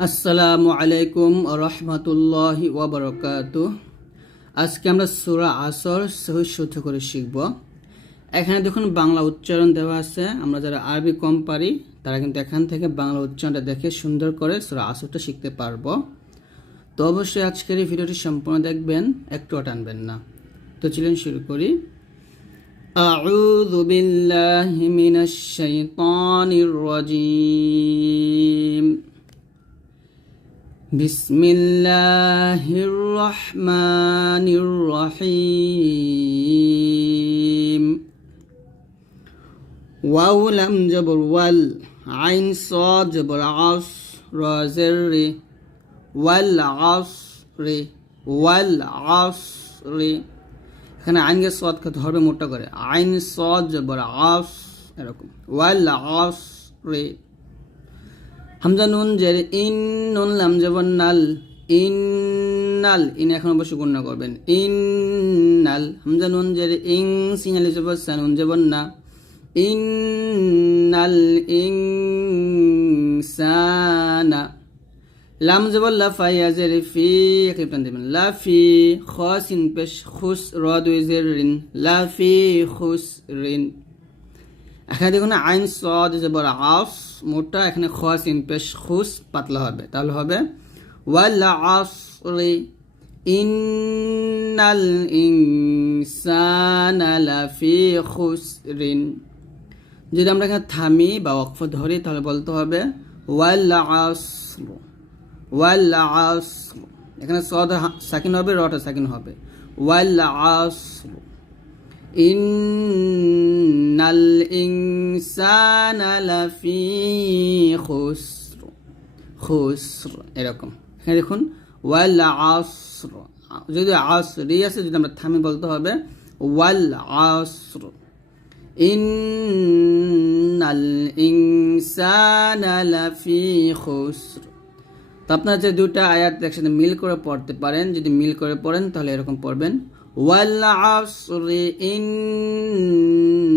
আসসালামু আলাইকুম রহমতুল্লাহি ওবরকাত আজকে আমরা সুরা আসর সহি শুদ্ধ করে শিখব এখানে দেখুন বাংলা উচ্চারণ দেওয়া আছে আমরা যারা আরবি কম পারি তারা কিন্তু এখান থেকে বাংলা উচ্চারণটা দেখে সুন্দর করে সুরা আসরটা শিখতে পারবো তো অবশ্যই আজকের এই ভিডিওটি সম্পূর্ণ দেখবেন একটু টানবেন না তো চলুন শুরু করি أعوذ بالله من الشيطان الرجيم بسم الله الرحمن الرحيم واو لم جبر وال عين صاد جبر عص را زر والعصر والعصر এখানে আইন গে সদ কে ধরবে মোটা করে আইন সদ জবর আস এরকম ওয়াল আস রে হামজা নুন জের ইন নুন লাম জবর নাল ইন্নাল ইন এখন অবশ্যই গুণ করবেন। ইন্নাল হামজা নুন জের ইং সিঙ্গালি জবর সা, নুন জবর না। ইন্নাল ইনসানা লাম জবর লাফা ইয়াজের ফি ক্লিপটান দেবেন। লাফি খসিন পেশ খুস রদ উইজের রিন। লাফি খুস রিন। এখানে দেখুন আইন সদ আস মোটা এখানে খসিন পেশ খুস পাতলা হবে। তাহলে হবে যদি আমরা এখানে থামি বা অক্ষ ধরি, তাহলে বলতে হবে এখানে সদ সাকিন হবে, রটা সাকিন হবে। ওয়াল আসর ইন্নাল ইনসানা লাফি খুসর এরকম। এখানে দেখুন ওয়াল আসর যদি আসরি আছে, যদি আমরা থামি বলতে হবে ওয়াল আসর ইন্নাল ইনসানা লাফি খুসর তো আপনারা যে দুটা আয়াত একসাথে মিল করে পড়তে পারেন, যদি মিল করে পড়েন, তাহলে এরকম পড়বেন ওয়াল আসরি ইন্নাল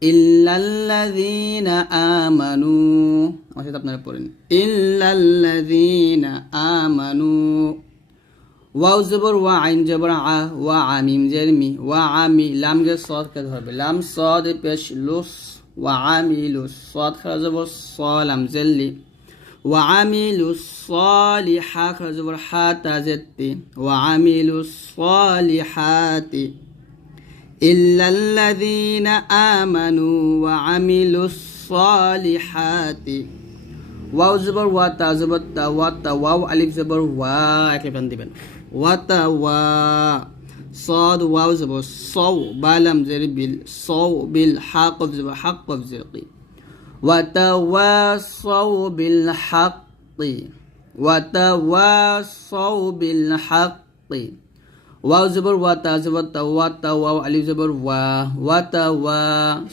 ইল্লাল্লাযীনা আমানু। আমার সাথে আপনারা পড়েন। ইল্লাল্লাযীনা আমানু। ওয়াও জবর আইন জবর, আ, ওয়া আমিম জেরমি, ওয়া আমি লাম জের সদ কে ধরবে? লাম সদ পেশ লুস, ওয়া আমিলু সদ খরা জবর স জেল্লি ওয়া আমিলু সলিহা খরা জবর হা তা জেত্তি ওয়া আমিলু সলিহাতি। زتي وعملوا الصالحات إلا الذين آمنوا وعملوا الصالحات واو زبر واتا زبر تا واتا واو ألف زبر وا একেবারে দিবেন واتا وا صاد واو زبر صو بالم زر بال صو بالحق زبر حق زرقي وتواصوا بالحق وتواصوا بالحق ওয়াও জবর ওয়া তা জবর তা ওয়া তা ওয়া আলিফ জবর ওয়া ওয়া তা ওয়া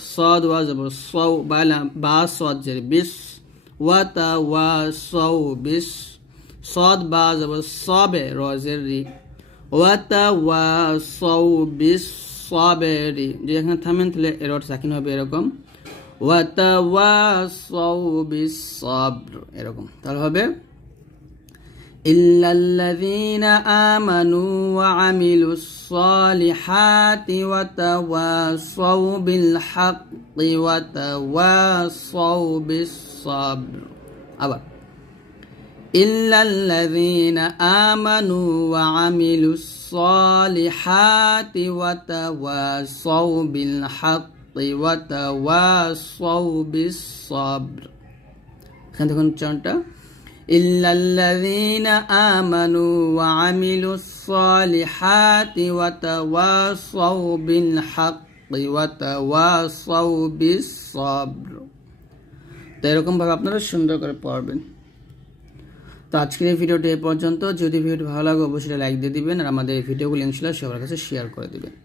সদ ওয়া জবর সৌ বালা বা সদ জের বিশ ওয়া তা ওয়া সৌ বিশ সদ বা জবর সবে রজের রি ওয়া তা ওয়া সৌ বিশ সবে রি যদি এখানে থামেন তাহলে এরর সাকিন হবে এরকম ওয়া তা ওয়া সৌ বিশ সব এরকম তাহলে হবে إلا الذين آمنوا وعملوا الصالحات وتواصوا بالحق وتواصوا بالصبر أبا إلا الذين آمنوا وعملوا الصالحات وتواصوا بالحق وتواصوا بالصبر এখানে দেখুন উচ্চারণটা إلا الذين آمنوا وعملوا الصالحات وتواصوا بالحق وتواصوا بالصبر তো এরকমভাবে আপনারা সুন্দর করে পড়বেন তো আজকের এই ভিডিওটি এ পর্যন্ত যদি ভিডিওটি ভালো লাগে অবশ্যই লাইক দিয়ে দিবেন আর আমাদের এই ভিডিওগুলো ইনশাল্লাহ সবার কাছে শেয়ার করে দিবেন